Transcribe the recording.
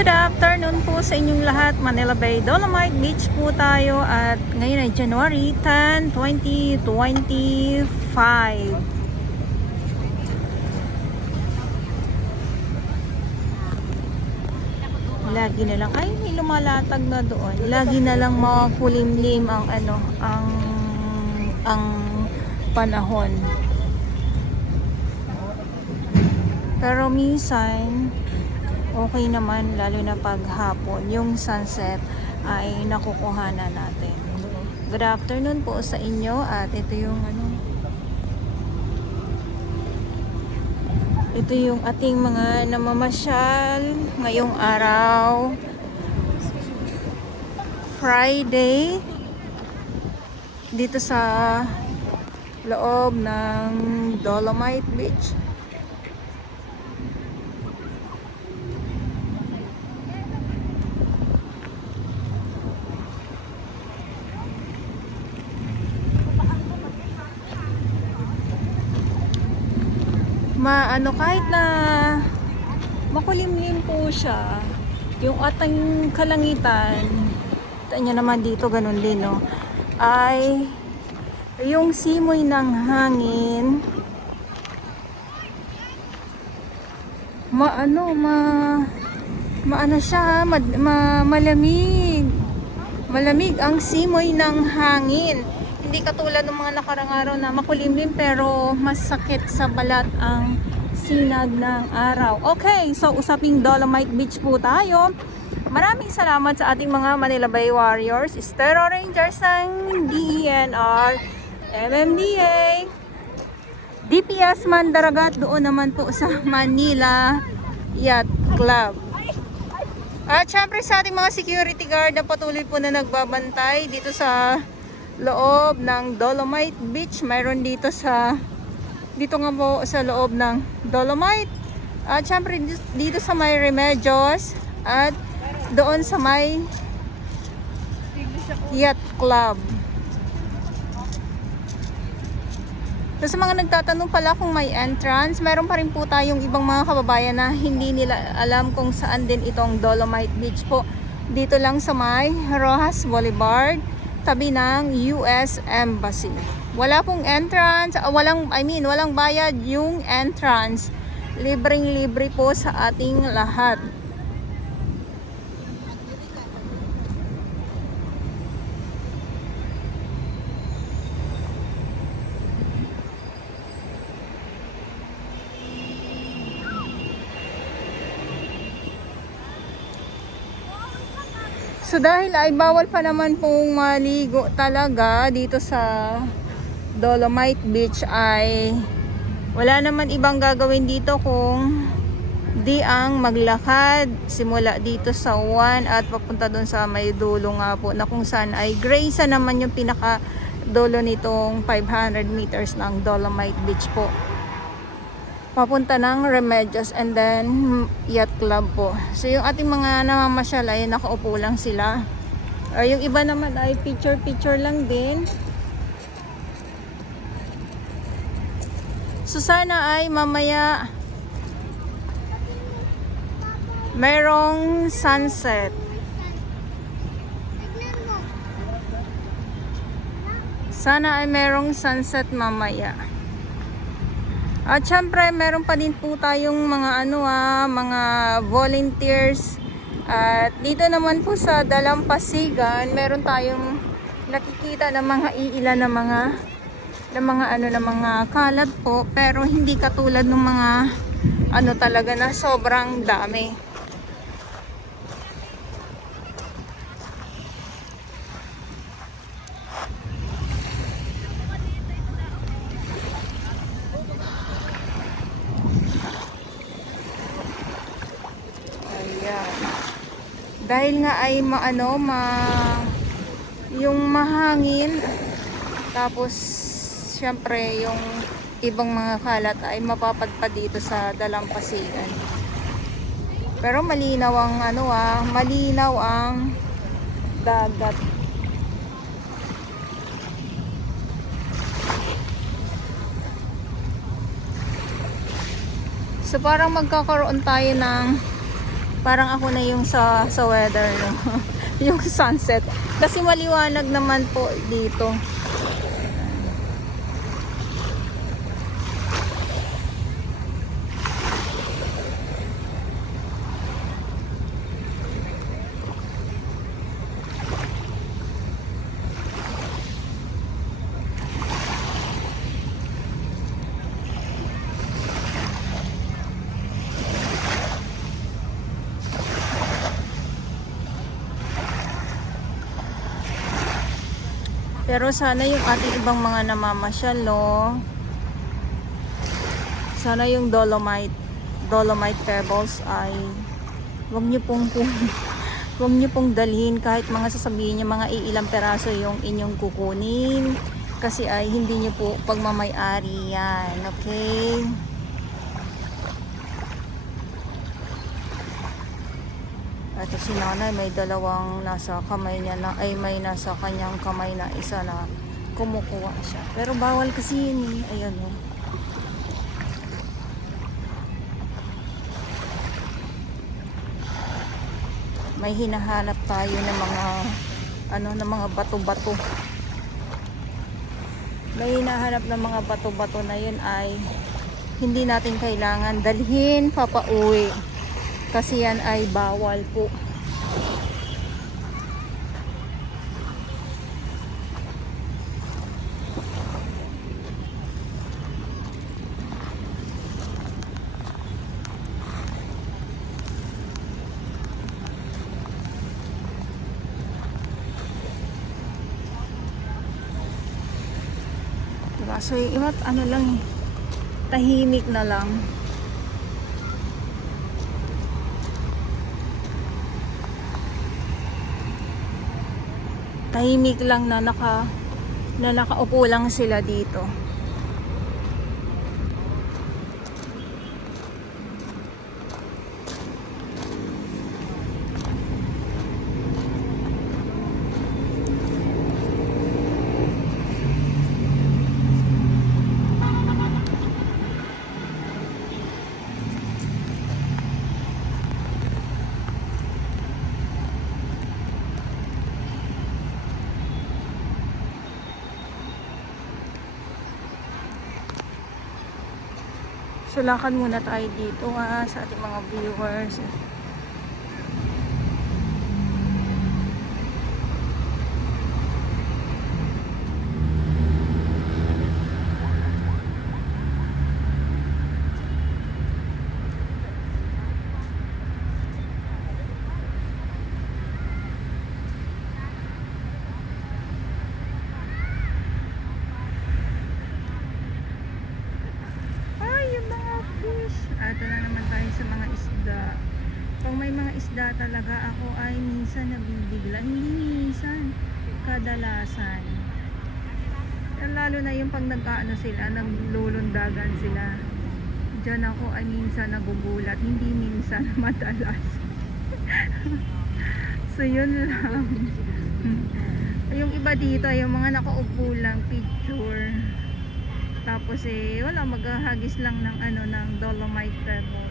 Good afternoon po sa inyong lahat. Manila Bay Dolomite Beach po tayo at ngayon ay January 10, 2025. Lagi na lang ay may lumalatag na doon. Lagi na lang makulimlim ang ang panahon. Pero minsan okay naman, lalo na pag hapon, yung sunset ay nakukuhanan natin. Good afternoon po sa inyo at ito yung ating mga namamasyal ngayong araw, Friday, dito sa loob ng Dolomite Beach. Kahit na makulimlim po siya, yung ating kalangitan, tanya naman dito ganun din, no, ay yung simoy ng hangin malamig ang simoy ng hangin. Hindi katulad ng mga nakarang araw na makulimlim pero masakit sa balat ang sinag ng araw. Okay, so usaping Dolomite Beach po tayo. Maraming salamat sa ating mga Manila Bay Warriors, Estero Rangers ng DENR, MMDA, DPS Mandaragat, doon naman po sa Manila Yacht Club. At syempre sa ating mga security guard na patuloy po na nagbabantay dito sa loob ng Dolomite Beach. Mayroon dito nga po sa loob ng Dolomite. At syempre dito sa may Remedios at doon sa may Yacht Club. So, sa mga nagtatanong pala kung may entrance, meron pa rin po tayong ibang mga kababayan na hindi nila alam kung saan din itong Dolomite Beach po. Dito lang sa may Rojas Boulevard, tabi ng US Embassy. Wala pong entrance, walang bayad yung entrance. Libreng-libre po sa ating lahat. So dahil ay bawal pa naman pong maligo talaga dito sa Dolomite Beach, ay wala naman ibang gagawin dito kung di ang maglakad simula dito sa 1 at papunta doon sa may dulo nga po na kung saan ay Graysa naman yung pinaka dulo nitong 500 meters ng Dolomite Beach po. Papunta ng Remedios and then Yacht Club po. So yung ating mga namamasyal ay nakaupo lang sila. Yung iba naman ay picture lang din. So sana ay mamaya mayroong sunset. Sana ay mayroong sunset mamaya. At syempre meron pa din po tayong mga mga volunteers. At dito naman po sa Dalampasigan, meron tayong nakikita ng mga iilan ng mga kalat po, pero hindi katulad ng mga talaga na sobrang dami. Dahil nga ay yung mahangin, tapos syempre yung ibang mga kalat ay mapapadpad dito sa Dalampasigan. Pero malinaw ang dagat. So parang magkakaroon tayo ng Parang ako na yung sa weather, no? Yung sunset. Kasi maliwanag naman po dito. Pero sana yung ating ibang mga namamasyal, no? Sana yung Dolomite Pebbles ay wag niyo pong wag niyo pong dalhin, kahit mga sasabihin niyo mga iilang peraso yung inyong kukunin, kasi ay hindi niyo po pagmamay-ari yan, okay? Ito si nanay, may dalawang nasa kamay niya na, ay may nasa kanyang kamay na isa na kumukuha siya. Pero bawal kasi yun eh. Ayan o. May hinahanap tayo ng mga ng mga bato-bato. May hinahanap ng mga bato-bato na yun ay hindi natin kailangan dalhin papauwi. Kasi yan ay bawal po. Diba? So yung iba't lang, tahimik na lang. Tahimik lang na nakaupo lang sila dito. So lakad muna tayo dito sa ating mga viewers. Ito na naman tayo sa mga isda. Pag may mga isda talaga, ako ay minsan nabibigla. Hindi minsan, kadalasan. Lalo na yung pag nagkaano sila, naglulundagan sila. Diyan ako ay minsan nagugulat. Hindi minsan, madalas. So yun lang. Yung iba dito, yung mga nakaupo lang, picture. Tapos wala, maghahagis lang ng ng Dolomite Pebbles.